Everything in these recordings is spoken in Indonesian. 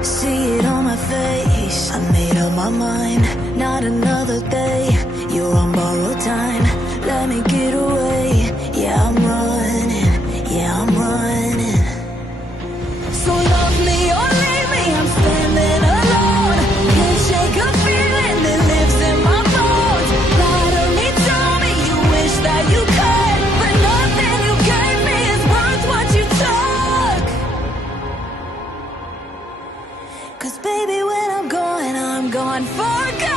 See it on my face, I made up my mind. Not another day, you're on borrowed time. Let me get away, yeah I'm running, yeah I'm running. So love me or leave me, I'm standing alone. Can't shake a feeling that lives in my bones. Lie to me, tell me you wish that you could, but nothing you gave me is worth what you took. 'Cause baby when I'm gone for good.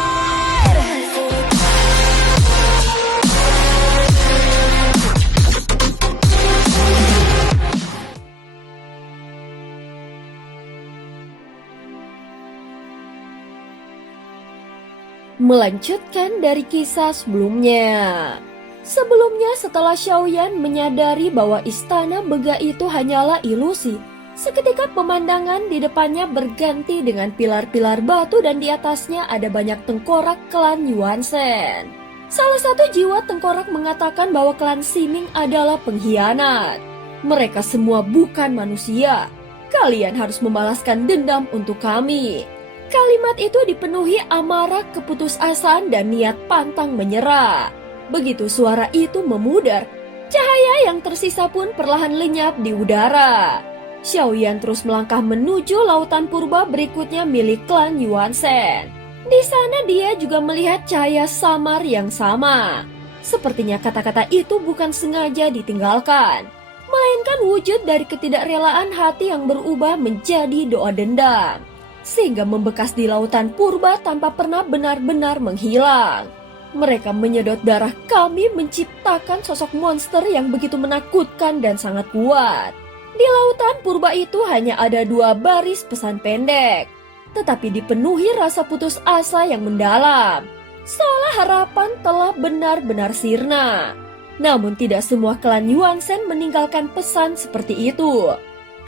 Melanjutkan dari kisah sebelumnya. Sebelumnya setelah Xiaoyan menyadari bahwa istana Bega itu hanyalah ilusi, seketika pemandangan di depannya berganti dengan pilar-pilar batu dan di atasnya ada banyak tengkorak klan Yuan Shen. Salah satu jiwa tengkorak mengatakan bahwa klan Siming adalah pengkhianat. Mereka semua bukan manusia. Kalian harus membalaskan dendam untuk kami. Kalimat itu dipenuhi amarah, keputusasaan, dan niat pantang menyerah. Begitu suara itu memudar, cahaya yang tersisa pun perlahan lenyap di udara. Xiaoyan terus melangkah menuju lautan purba berikutnya milik klan Yuan Shen. Di sana dia juga melihat cahaya samar yang sama. Sepertinya kata-kata itu bukan sengaja ditinggalkan, melainkan wujud dari ketidakrelaan hati yang berubah menjadi doa dendam, sehingga membekas di lautan purba tanpa pernah benar-benar menghilang. Mereka menyedot darah kami menciptakan sosok monster yang begitu menakutkan dan sangat kuat. Di lautan purba itu hanya ada 2 baris pesan pendek, tetapi dipenuhi rasa putus asa yang mendalam, seolah harapan telah benar-benar sirna. Namun tidak semua klan Yuan Shen meninggalkan pesan seperti itu.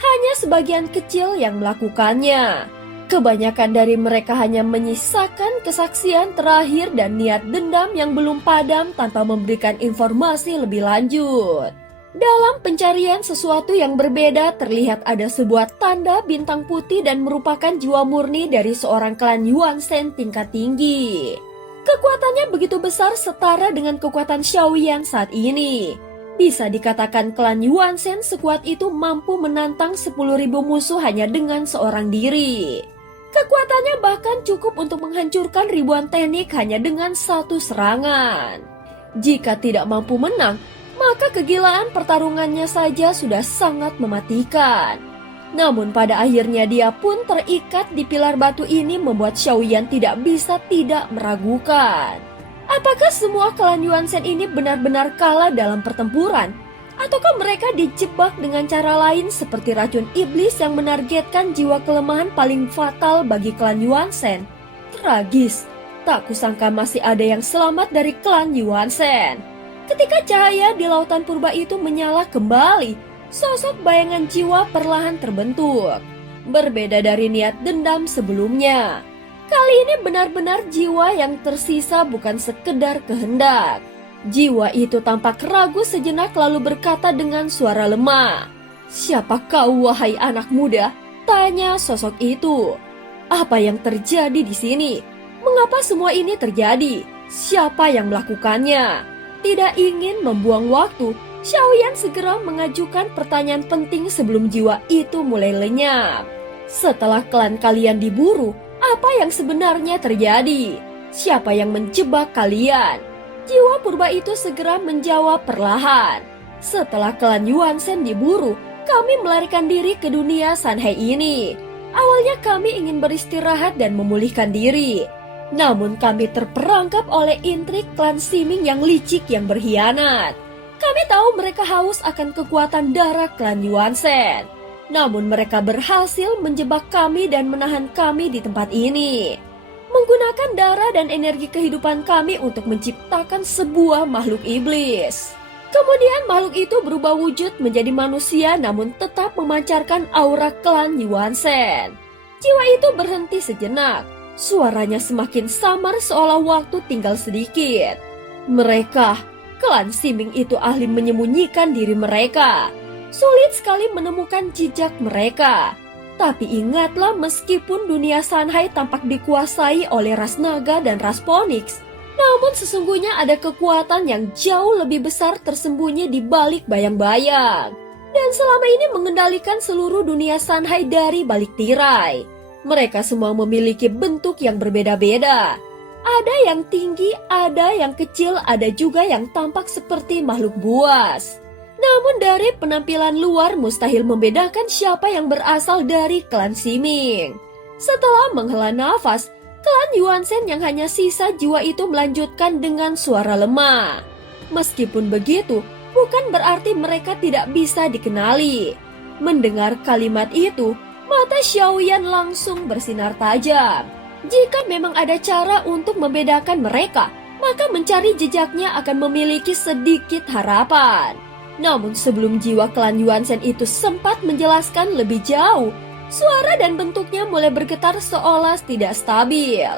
Hanya sebagian kecil yang melakukannya. Kebanyakan dari mereka hanya menyisakan kesaksian terakhir dan niat dendam yang belum padam tanpa memberikan informasi lebih lanjut. Dalam pencarian sesuatu yang berbeda terlihat ada sebuah tanda bintang putih dan merupakan jiwa murni dari seorang klan Yuan Shen tingkat tinggi. Kekuatannya begitu besar setara dengan kekuatan Xiaoyan saat ini. Bisa dikatakan klan Yuan Shen sekuat itu mampu menantang 10.000 musuh hanya dengan seorang diri. Kekuatannya bahkan cukup untuk menghancurkan ribuan teknik hanya dengan satu serangan. Jika tidak mampu menang, maka kegilaan pertarungannya saja sudah sangat mematikan. Namun pada akhirnya dia pun terikat di pilar batu ini membuat Xiaoyan tidak bisa tidak meragukan. Apakah semua klan Yuan Shen ini benar-benar kalah dalam pertempuran? Ataukah mereka dijebak dengan cara lain seperti racun iblis yang menargetkan jiwa kelemahan paling fatal bagi klan Yuan Shen? Tragis, tak kusangka masih ada yang selamat dari klan Yuan Shen. Ketika cahaya di lautan purba itu menyala kembali, sosok bayangan jiwa perlahan terbentuk. Berbeda dari niat dendam sebelumnya. Kali ini benar-benar jiwa yang tersisa bukan sekedar kehendak. Jiwa itu tampak ragu sejenak lalu berkata dengan suara lemah. "Siapa kau wahai anak muda?" tanya sosok itu. "Apa yang terjadi di sini? Mengapa semua ini terjadi? Siapa yang melakukannya?" Tidak ingin membuang waktu, Xiaoyan segera mengajukan pertanyaan penting sebelum jiwa itu mulai lenyap. "Setelah klan kalian diburu, apa yang sebenarnya terjadi? Siapa yang menjebak kalian?" Jiwa purba itu segera menjawab perlahan. "Setelah klan Yuan Shen diburu, kami melarikan diri ke dunia Sanhai ini. Awalnya kami ingin beristirahat dan memulihkan diri. Namun kami terperangkap oleh intrik klan Siming yang licik yang berkhianat. Kami tahu mereka haus akan kekuatan darah klan Yuan Shen. Namun mereka berhasil menjebak kami dan menahan kami di tempat ini. Menggunakan darah dan energi kehidupan kami untuk menciptakan sebuah makhluk iblis. Kemudian makhluk itu berubah wujud menjadi manusia namun tetap memancarkan aura klan Yuan Shen." Jiwa itu berhenti sejenak. Suaranya semakin samar seolah waktu tinggal sedikit. "Mereka, klan Siming itu ahli menyembunyikan diri mereka. Sulit sekali menemukan jejak mereka. Tapi ingatlah, meskipun dunia Sanhai tampak dikuasai oleh ras naga dan ras Phoenix, namun sesungguhnya ada kekuatan yang jauh lebih besar tersembunyi di balik bayang-bayang. Dan selama ini mengendalikan seluruh dunia Sanhai dari balik tirai. Mereka semua memiliki bentuk yang berbeda-beda. Ada yang tinggi, ada yang kecil, ada juga yang tampak seperti makhluk buas. Namun dari penampilan luar mustahil membedakan siapa yang berasal dari klan Siming. Setelah menghela nafas, klan Yuansen yang hanya sisa jiwa itu melanjutkan dengan suara lemah. Meskipun begitu, bukan berarti mereka tidak bisa dikenali. Mendengar kalimat itu, mata Xiaoyan langsung bersinar tajam. Jika memang ada cara untuk membedakan mereka, maka mencari jejaknya akan memiliki sedikit harapan. Namun sebelum jiwa klan Yuansen itu sempat menjelaskan lebih jauh, suara dan bentuknya mulai bergetar seolah tidak stabil.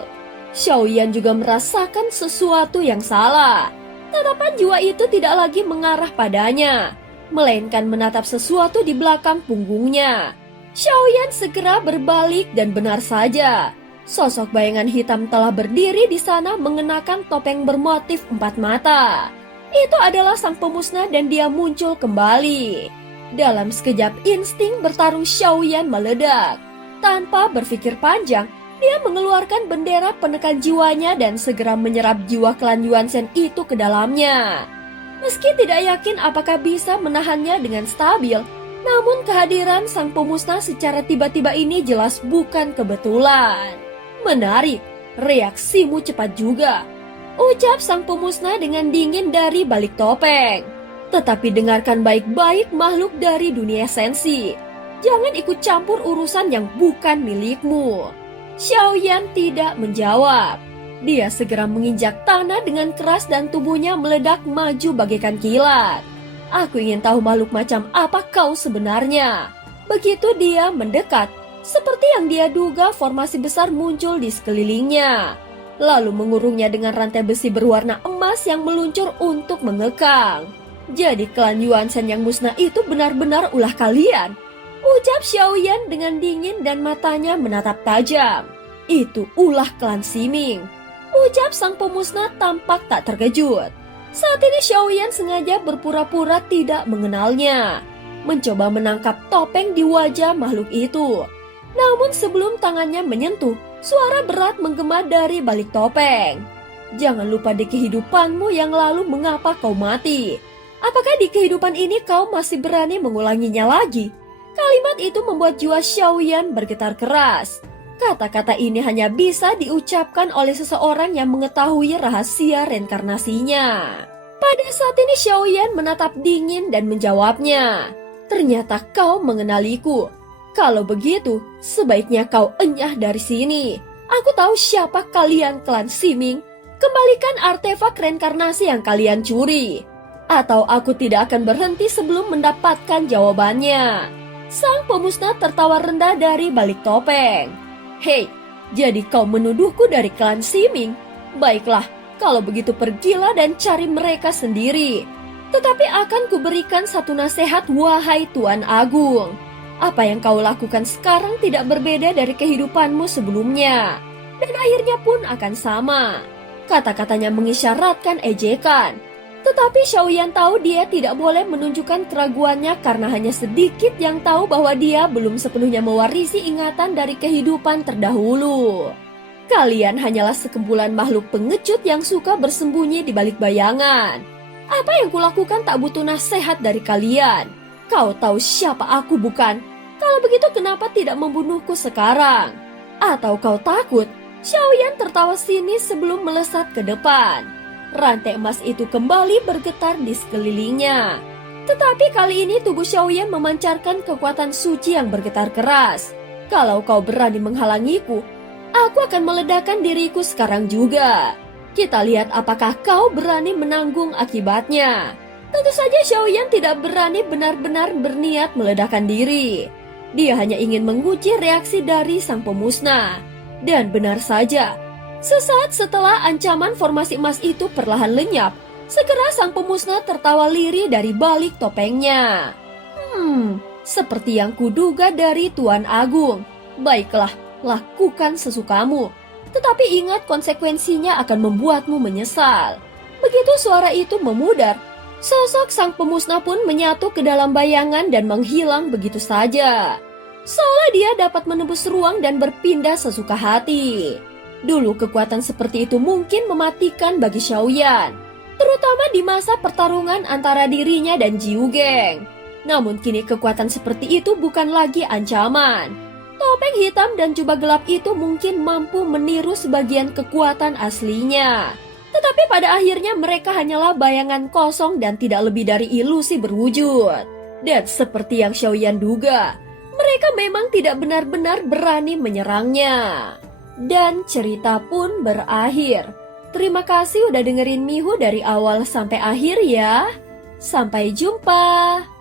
Xiaoyan juga merasakan sesuatu yang salah. Tatapan jiwa itu tidak lagi mengarah padanya, melainkan menatap sesuatu di belakang punggungnya. Xiaoyan segera berbalik dan benar saja, sosok bayangan hitam telah berdiri di sana mengenakan topeng bermotif 4 mata. Itu adalah sang pemusnah dan dia muncul kembali. Dalam sekejap insting bertarung Xiaoyan meledak. Tanpa berpikir panjang, dia mengeluarkan bendera penekan jiwanya dan segera menyerap jiwa klan Yuansen itu ke dalamnya. Meski tidak yakin apakah bisa menahannya dengan stabil, namun kehadiran sang pemusnah secara tiba-tiba ini jelas bukan kebetulan. Menarik, reaksimu cepat juga, ucap sang pemusnah dengan dingin dari balik topeng. Tetapi dengarkan baik-baik, makhluk dari dunia sensi. Jangan ikut campur urusan yang bukan milikmu. Xiaoyan tidak menjawab. Dia segera menginjak tanah dengan keras dan tubuhnya meledak maju bagaikan kilat. Aku ingin tahu makhluk macam apa kau sebenarnya. Begitu dia mendekat, seperti yang dia duga, formasi besar muncul di sekelilingnya. Lalu mengurungnya dengan rantai besi berwarna emas yang meluncur untuk mengekang. Jadi klan Yuansen yang musnah itu benar-benar ulah kalian, ucap Xiaoyan dengan dingin dan matanya menatap tajam. Itu ulah klan Siming, ucap sang pemusnah tampak tak terkejut. Saat ini Xiaoyan sengaja berpura-pura tidak mengenalnya, mencoba menangkap topeng di wajah makhluk itu. Namun sebelum tangannya menyentuh, suara berat menggema dari balik topeng. Jangan lupa di kehidupanmu yang lalu mengapa kau mati. Apakah di kehidupan ini kau masih berani mengulanginya lagi? Kalimat itu membuat jiwa Xiaoyan bergetar keras. Kata-kata ini hanya bisa diucapkan oleh seseorang yang mengetahui rahasia reinkarnasinya. Pada saat ini Xiaoyan menatap dingin dan menjawabnya. Ternyata kau mengenaliku. Kalau begitu, sebaiknya kau enyah dari sini. Aku tahu siapa kalian klan Siming. Kembalikan artefak reinkarnasi yang kalian curi. Atau aku tidak akan berhenti sebelum mendapatkan jawabannya. Sang pemusnah tertawa rendah dari balik topeng. Hei, jadi kau menuduhku dari klan Siming? Baiklah, kalau begitu pergilah dan cari mereka sendiri. Tetapi akan kuberikan satu nasihat, wahai Tuan Agung. Apa yang kau lakukan sekarang tidak berbeda dari kehidupanmu sebelumnya. Dan akhirnya pun akan sama. Kata-katanya mengisyaratkan ejekan. Tetapi Xiaoyan tahu dia tidak boleh menunjukkan keraguannya karena hanya sedikit yang tahu bahwa dia belum sepenuhnya mewarisi ingatan dari kehidupan terdahulu. Kalian hanyalah sekumpulan makhluk pengecut yang suka bersembunyi di balik bayangan. Apa yang kulakukan tak butuh nasihat dari kalian. Kau tahu siapa aku, bukan? Kalau begitu kenapa tidak membunuhku sekarang? Atau kau takut? Xiaoyan tertawa sinis sebelum melesat ke depan. Rantai emas itu kembali bergetar di sekelilingnya. Tetapi kali ini tubuh Xiaoyan memancarkan kekuatan suci yang bergetar keras. Kalau kau berani menghalangiku, aku akan meledakkan diriku sekarang juga. Kita lihat apakah kau berani menanggung akibatnya. Tentu saja Xiaoyan tidak berani benar-benar berniat meledakkan diri. Dia hanya ingin menguji reaksi dari sang pemusnah. Dan benar saja, sesaat setelah ancaman formasi emas itu perlahan lenyap, segera sang pemusnah tertawa lirih dari balik topengnya. Seperti yang kuduga dari Tuan Agung. Baiklah, lakukan sesukamu. Tetapi ingat konsekuensinya akan membuatmu menyesal. Begitu suara itu memudar, sosok sang pemusnah pun menyatu ke dalam bayangan dan menghilang begitu saja. Seolah dia dapat menembus ruang dan berpindah sesuka hati. Dulu kekuatan seperti itu mungkin mematikan bagi Xiaoyan, terutama di masa pertarungan antara dirinya dan Jiu Geng. Namun kini kekuatan seperti itu bukan lagi ancaman. Topeng hitam dan jubah gelap itu mungkin mampu meniru sebagian kekuatan aslinya. Tetapi pada akhirnya mereka hanyalah bayangan kosong dan tidak lebih dari ilusi berwujud. Dan seperti yang Xiaoyan duga, mereka memang tidak benar-benar berani menyerangnya. Dan cerita pun berakhir. Terima kasih udah dengerin Mihu dari awal sampai akhir ya. Sampai jumpa.